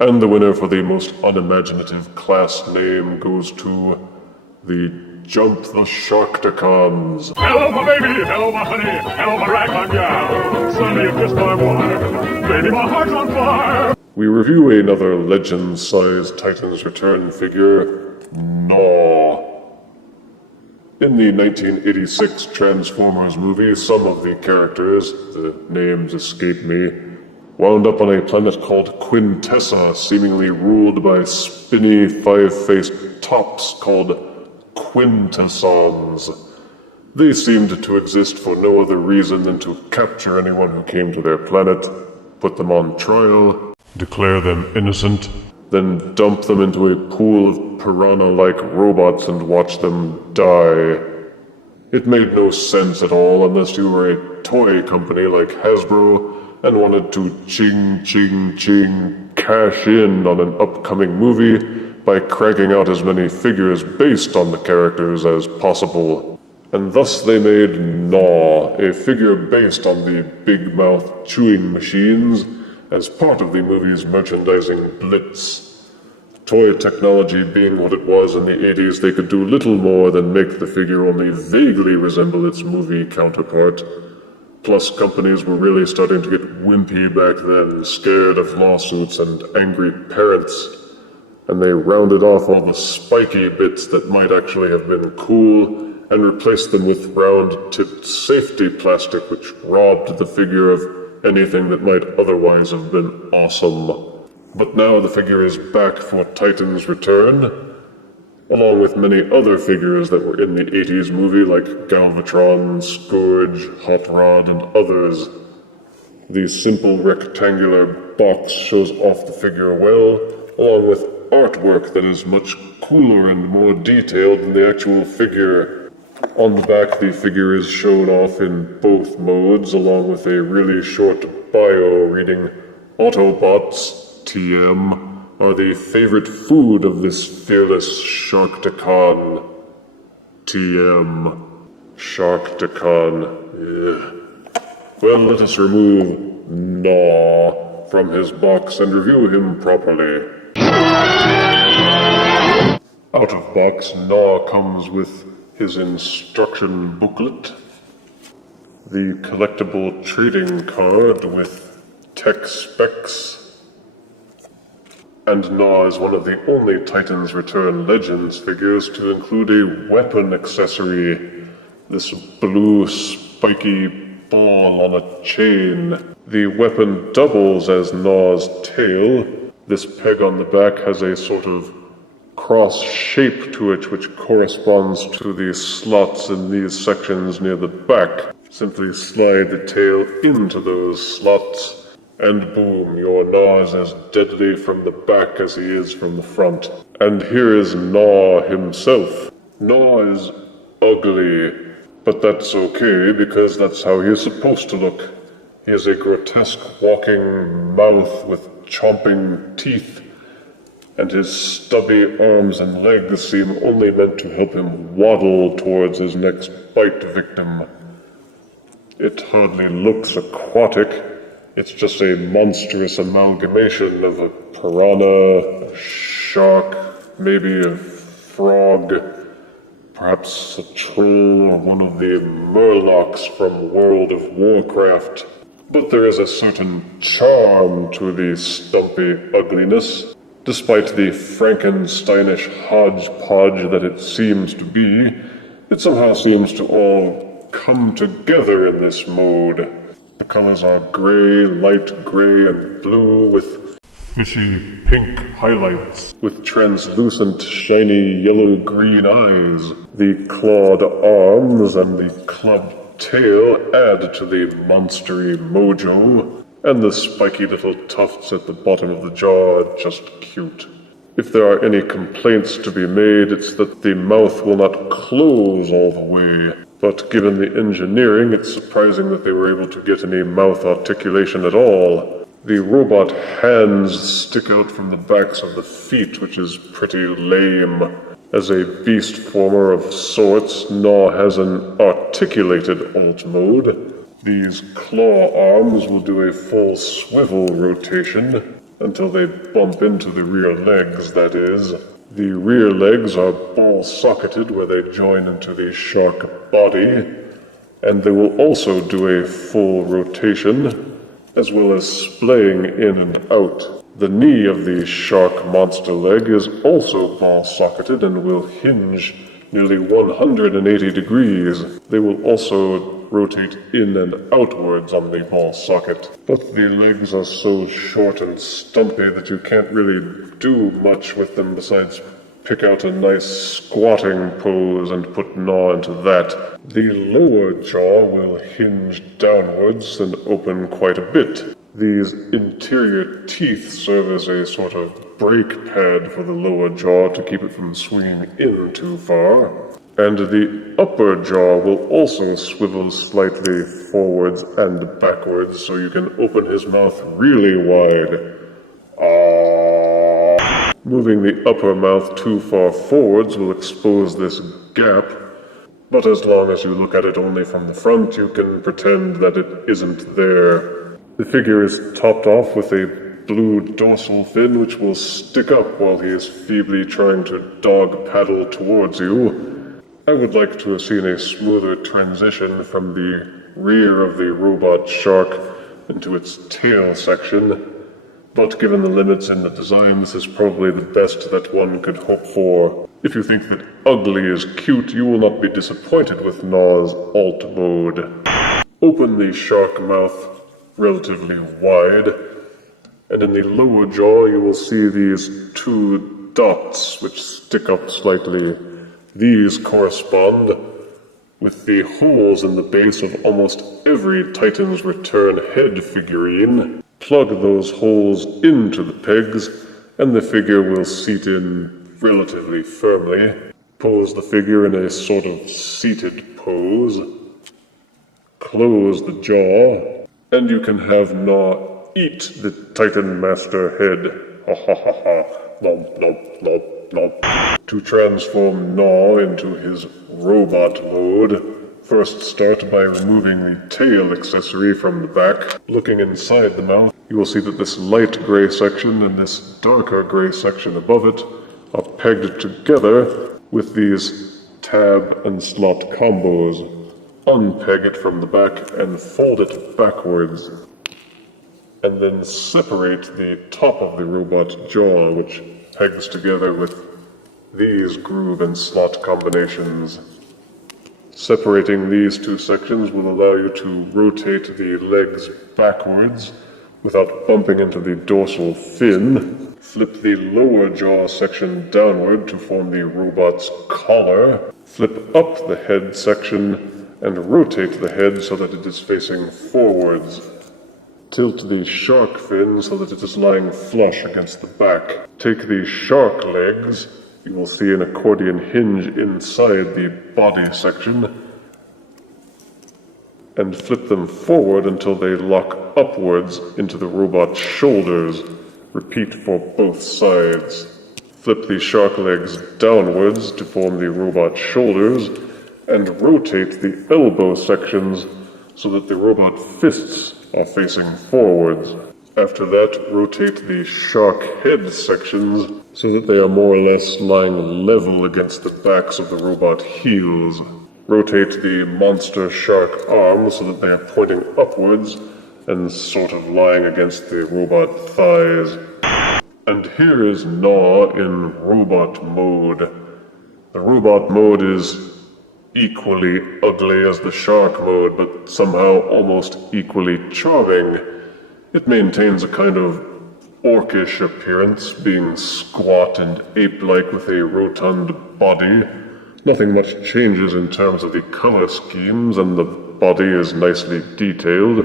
And the winner for the most unimaginative class name goes to the Jump the Sharkticons. Hello, my baby. Hello, my honey. Hello, my ragtime gal. Suddenly you kissed my wife. Baby, my heart's on fire. We review another legend-sized Titans Return figure, Gnaw. In the 1986 Transformers movie, some of the characters, the names escape me, wound up on a planet called Quintessa, seemingly ruled by spinny, five-faced tops called Quintessons. They seemed to exist for no other reason than to capture anyone who came to their planet, put them on trial, declare them innocent, then dump them into a pool of piranha-like robots and watch them die. It made no sense at all unless you were a toy company like Hasbro and wanted to ching cash in on an upcoming movie by cranking out as many figures based on the characters as possible. And thus they made Gnaw, a figure based on the big mouth chewing machines, as part of the movie's merchandising blitz. Toy technology being what it was in the 80s, they could do little more than make the figure only vaguely resemble its movie counterpart. Plus, companies were really starting to get wimpy back then, scared of lawsuits and angry parents. And they rounded off all the spiky bits that might actually have been cool and replaced them with round-tipped safety plastic which robbed the figure of anything that might otherwise have been awesome. But now the figure is back for Titans Return, along with many other figures that were in the 80s movie like Galvatron, Scourge, Hot Rod, and others. The simple rectangular box shows off the figure well, along with artwork that is much cooler and more detailed than the actual figure. On the back, the figure is shown off in both modes, along with a really short bio reading, "Autobots, TM, are the favorite food of this fearless Sharkticon. TM. Sharkticon. Ugh. Well, let us remove Gnaw from his box and review him properly. Out of box, Gnaw comes with his instruction booklet, the collectible trading card with tech specs, and Gnaw is one of the only Titans Return Legends figures to include a weapon accessory, this blue spiky ball on a chain. The weapon doubles as Gnaw's tail. This peg on the back has a sort of cross shape to it which corresponds to the slots in these sections near the back. Simply slide the tail into those slots, and boom, your Gnaw is as deadly from the back as he is from the front. And here is Gnaw himself. Gnaw is ugly, but that's okay because that's how he is supposed to look. He has a grotesque walking mouth with chomping teeth, and his stubby arms and legs seem only meant to help him waddle towards his next bite victim. It hardly looks aquatic. It's just a monstrous amalgamation of a piranha, a shark, maybe a frog, perhaps a troll or one of the Murlocs from World of Warcraft. But there is a certain charm to the stumpy ugliness. Despite the Frankensteinish hodgepodge that it seems to be, it somehow seems to all come together in this mode. The colors are gray, light gray, and blue with fishy pink highlights, with translucent, shiny yellow-green eyes. The clawed arms and the clubbed tail add to the monstery mojo, and the spiky little tufts at the bottom of the jaw are just cute. If there are any complaints to be made, it's that the mouth will not close all the way. But given the engineering, it's surprising that they were able to get any mouth articulation at all. The robot hands stick out from the backs of the feet, which is pretty lame. As a beast former of sorts, Gnaw has an articulated alt mode. These claw arms will do a full swivel rotation, until they bump into the rear legs, that is. The rear legs are ball-socketed where they join into the shark body, and they will also do a full rotation, as well as splaying in and out. The knee of the shark monster leg is also ball-socketed and will hinge nearly 180 degrees. They will also rotate in and outwards on the ball socket. But the legs are so short and stumpy that you can't really do much with them besides pick out a nice squatting pose and put Gnaw into that. The lower jaw will hinge downwards and open quite a bit. These interior teeth serve as a sort of brake pad for the lower jaw to keep it from swinging in too far. And the upper jaw will also swivel slightly forwards and backwards so you can open his mouth really wide. Moving the upper mouth too far forwards will expose this gap, but as long as you look at it only from the front, you can pretend that it isn't there. The figure is topped off with a blue dorsal fin which will stick up while he is feebly trying to dog paddle towards you. I would like to have seen a smoother transition from the rear of the robot shark into its tail section, but given the limits in the design, this is probably the best that one could hope for. If you think that ugly is cute, you will not be disappointed with Gnaw's alt mode. Open the shark mouth relatively wide, and in the lower jaw you will see these two dots which stick up slightly. These correspond with the holes in the base of almost every Titan's Return head figurine. Plug those holes into the pegs, and the figure will seat in relatively firmly. Pose the figure in a sort of seated pose. Close the jaw, and you can have Gnaw eat the Titan Master head. Ha ha ha ha. Nom nom nom nom. To transform Gnaw into his robot mode, first start by removing the tail accessory from the back. Looking inside the mouth, you will see that this light gray section and this darker gray section above it are pegged together with these tab and slot combos. Unpeg it from the back and fold it backwards, and then separate the top of the robot jaw, which pegs together with these groove and slot combinations. Separating these two sections will allow you to rotate the legs backwards without bumping into the dorsal fin. Flip the lower jaw section downward to form the robot's collar. Flip up the head section and rotate the head so that it is facing forwards. Tilt the shark fin so that it is lying flush against the back. Take the shark legs. You will see an accordion hinge inside the body section, and flip them forward until they lock upwards into the robot's shoulders. Repeat for both sides. Flip the shark legs downwards to form the robot's shoulders, and rotate the elbow sections so that the robot fists are facing forwards. After that, rotate the shark head sections so that they are more or less lying level against the backs of the robot heels. Rotate the monster shark arms so that they are pointing upwards and sort of lying against the robot thighs. And here is Gnaw in robot mode. The robot mode is equally ugly as the shark mode, but somehow almost equally charming. It maintains a kind of orcish appearance, being squat and ape-like with a rotund body. Nothing much changes in terms of the color schemes, and the body is nicely detailed.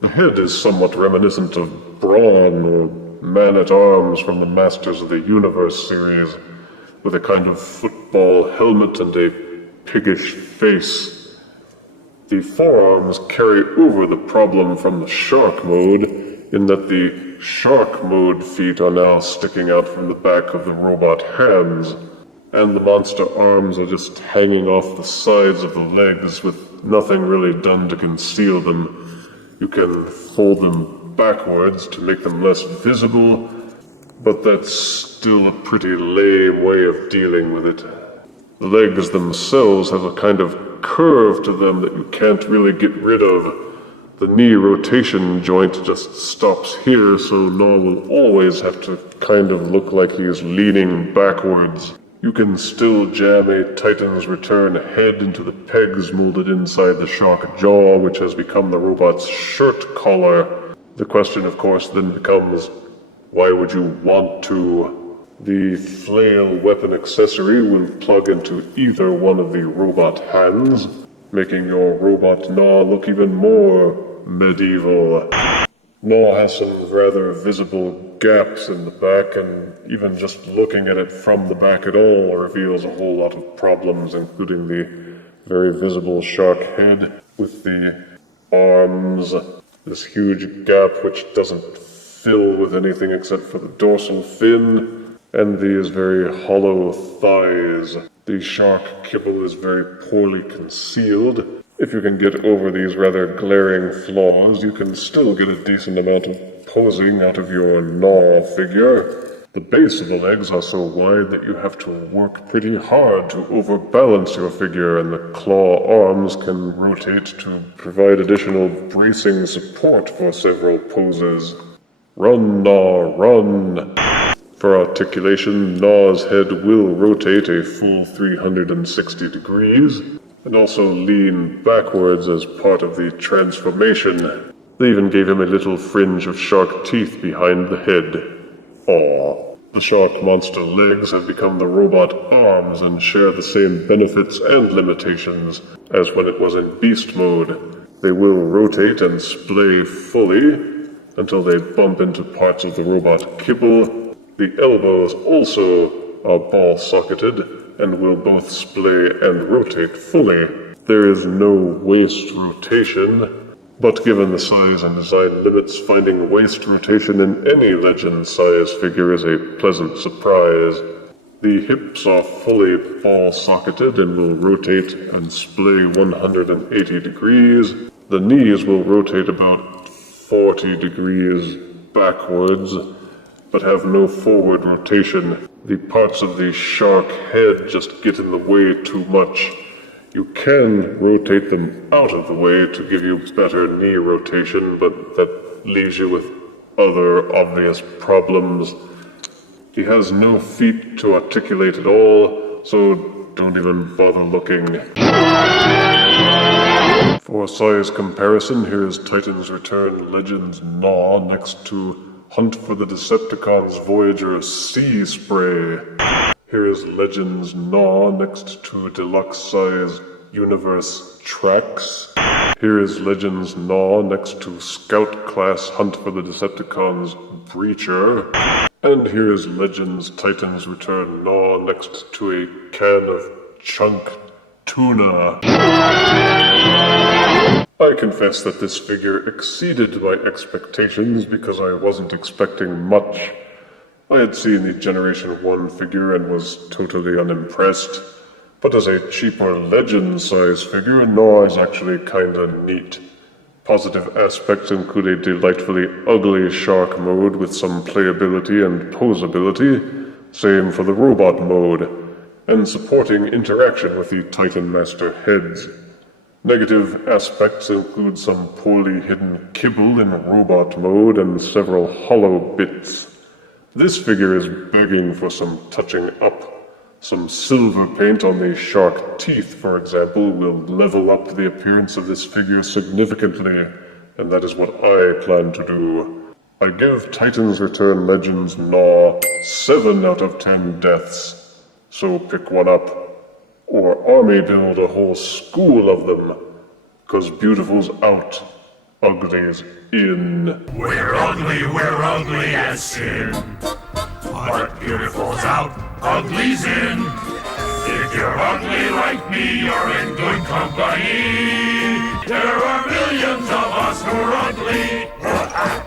The head is somewhat reminiscent of Brawn or Man-at-Arms from the Masters of the Universe series, with a kind of football helmet and a piggish face. The forearms carry over the problem from the shark mode, in that the shark mode feet are now sticking out from the back of the robot hands, and the monster arms are just hanging off the sides of the legs with nothing really done to conceal them. You can fold them backwards to make them less visible, but that's still a pretty lame way of dealing with it. The legs themselves have a kind of curve to them that you can't really get rid of. The knee rotation joint just stops here, so Gnaw will always have to kind of look like he is leaning backwards. You can still jam a Titan's Return head into the pegs molded inside the shark jaw, which has become the robot's shirt collar. The question, of course, then becomes, why would you want to? The flail weapon accessory will plug into either one of the robot hands, making your robot Gnaw look even more medieval. Gnaw has some rather visible gaps in the back, and even just looking at it from the back at all reveals a whole lot of problems, including the very visible shark head with the arms, this huge gap which doesn't fill with anything except for the dorsal fin, and these very hollow thighs. The shark kibble is very poorly concealed. If you can get over these rather glaring flaws, you can still get a decent amount of posing out of your Gnaw figure. The base of the legs are so wide that you have to work pretty hard to overbalance your figure, and the claw arms can rotate to provide additional bracing support for several poses. Run, Gnaw, run! For articulation, Gnaw's head will rotate a full 360 degrees, and also lean backwards as part of the transformation. They even gave him a little fringe of shark teeth behind the head. Aww. The shark monster legs have become the robot arms and share the same benefits and limitations as when it was in beast mode. They will rotate and splay fully until they bump into parts of the robot kibble. The elbows also are ball-socketed and will both splay and rotate fully. There is no waist rotation, but given the size and design limits, finding waist rotation in any Legend-size figure is a pleasant surprise. The hips are fully ball-socketed and will rotate and splay 180 degrees. The knees will rotate about 40 degrees backwards, but have no forward rotation. The parts of the shark head just get in the way too much. You can rotate them out of the way to give you better knee rotation, but that leaves you with other obvious problems. He has no feet to articulate at all, so don't even bother looking. For size comparison, here is Titan's Return Legends Gnaw next to Hunt for the Decepticons Voyager Sea Spray. Here is Legends Gnaw next to Deluxe Size Universe Tracks. Here is Legends Gnaw next to Scout Class Hunt for the Decepticons Breacher. And here is Legends Titans Return Gnaw next to a can of chunk tuna. I confess that this figure exceeded my expectations because I wasn't expecting much. I had seen the Generation 1 figure and was totally unimpressed, but as a cheaper Legend-size figure, Gnaw is actually kinda neat. Positive aspects include a delightfully ugly shark mode with some playability and posability, same for the robot mode, and supporting interaction with the Titan Master heads. Negative aspects include some poorly hidden kibble in robot mode and several hollow bits. This figure is begging for some touching up. Some silver paint on the shark teeth, for example, will level up the appearance of this figure significantly, and that is what I plan to do. I give Titan's Return Legends Gnaw 7 out of 10 deaths, so pick one up. Or army build a whole school of them, 'cause beautiful's out, ugly's in. We're ugly as sin. But beautiful's out, ugly's in. If you're ugly like me, you're in good company. There are millions of us who are ugly.